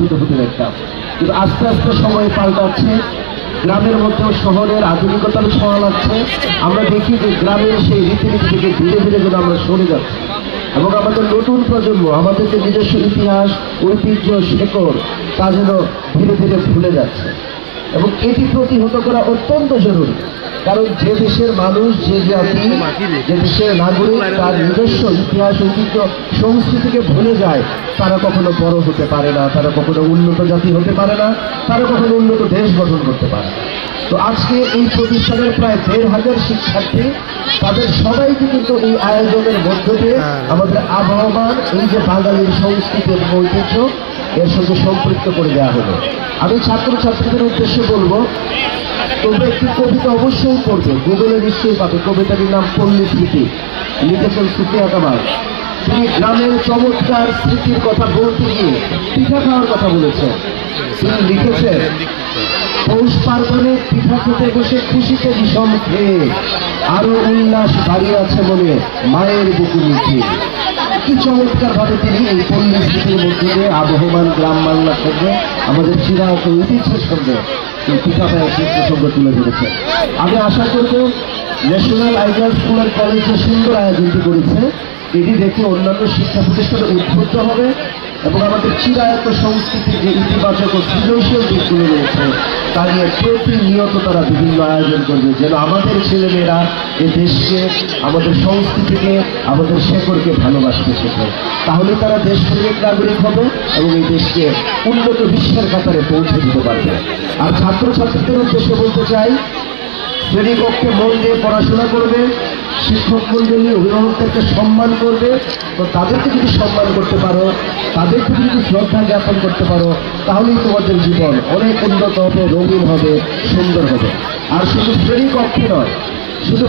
শিক্ষিত হতে দেখতাম। কিন্তু আস্তে আস্তে সময় পাল্টাচ্ছে, গ্রামের মধ্যেও শহরের আধুনিকতার ছোঁয়া লাগছে। আমরা দেখি যে গ্রামের সেই রীতিনীতি থেকে ধীরে ধীরে যেন আমরা সরে যাচ্ছি এবং আমাদের নতুন প্রজন্ম আমাদের যে নিজস্ব ইতিহাস, ঐতিহ্য, শেকড় তা যেন ধীরে ধীরে ভুলে যাচ্ছে এবং এটি প্রতিহত করা অত্যন্ত জরুরি। কারণ যে দেশের মানুষ, যে জাতি, যে দেশের নাগরিক তার নিজস্ব ইতিহাস, ঐতিহ্য, সংস্কৃতিকে ভুলে যায়, তারা কখনো বড় হতে পারে না, তারা কখনো উন্নত জাতি হতে পারে না, তারা কখনো উন্নত দেশ গঠন করতে পারে না। তো আজকে এই প্রতিষ্ঠানের প্রায় ১,৫০০ শিক্ষার্থী, তাদের সবাইকে কিন্তু এই আয়োজনের মধ্য দিয়ে আমাদের আবহমান এই যে বাঙালির সংস্কৃতি এবং ঐতিহ্য এর সঙ্গে সম্পৃক্ত করে দেওয়া হলো। আমি ছাত্রছাত্রীদের উদ্দেশ্যে বলবো, তোমরা একটি কবিতা অবশ্যই পড়বে, গুগলে নিশ্চয়ই পাবে। কবিতাটির নাম পল্লী স্মৃতি, লিখেছেন সুফিয়া কামাল। তিনি গ্রামের চমৎকার স্মৃতির কথা বলতে গিয়ে পিঠা খাওয়ার কথা বলেছেন। তিনি লিখেছেন, পৌষ পার্বণে পিঠা খেতে বসে খুশিতে বিষম খেয়ে আরো উল্লাস বাড়িয়াছে মনে মায়ের বুকু নিচে। কি চমৎকার ভাবে তিনি এই পল্লী স্মৃতির মধ্যে দিয়ে আবহমান গ্রাম বাংলার সঙ্গে আমাদের চিরায়ত ঐতিহ্যের সঙ্গে এই পিঠা খাওয়ার প্রসঙ্গ তুলে ধরেছেন। আমি আশা করব national ideal school and college যে সুন্দর আয়োজনটি করেছে, এটি দেখে অন্যান্য শিক্ষা প্রতিষ্ঠানে উদ্বুদ্ধ হবে এবং আমাদের চিরায়ত সংস্কৃতির যে ইতিবাচক ও সৃজনশীল দিকগুলো রয়েছে তা নিয়ে প্রতিনিয়ত তারা বিভিন্ন আয়োজন করবে, যেন আমাদের ছেলেমেয়েরা এই দেশকে, আমাদের সংস্কৃতিকে, আমাদের শেকড়কে ভালোবাসতে শেখে। তাহলে তারা দেশপ্রেমিক নাগরিক হবে এবং এই দেশকে উন্নত বিশ্বের কাতারে পৌঁছে দিতে পারবে। আর ছাত্রছাত্রীদের উদ্দেশ্যে বলতে চাই, শ্রেণীকক্ষে মন দিয়ে পড়াশোনা করবে, শিক্ষক মন্ডলী অভিভাবকদেরকে সম্মান করবে। তো তাদেরকে যদি সম্মান করতে পারো, তাদেরকে যদি শ্রদ্ধা জ্ঞাপন করতে পারো, তাহলেই তোমাদের জীবন অনেক উন্নত হবে, রঙিন হবে, সুন্দর হবে। আর শুধু শ্রেণীকক্ষে নয়, শুধু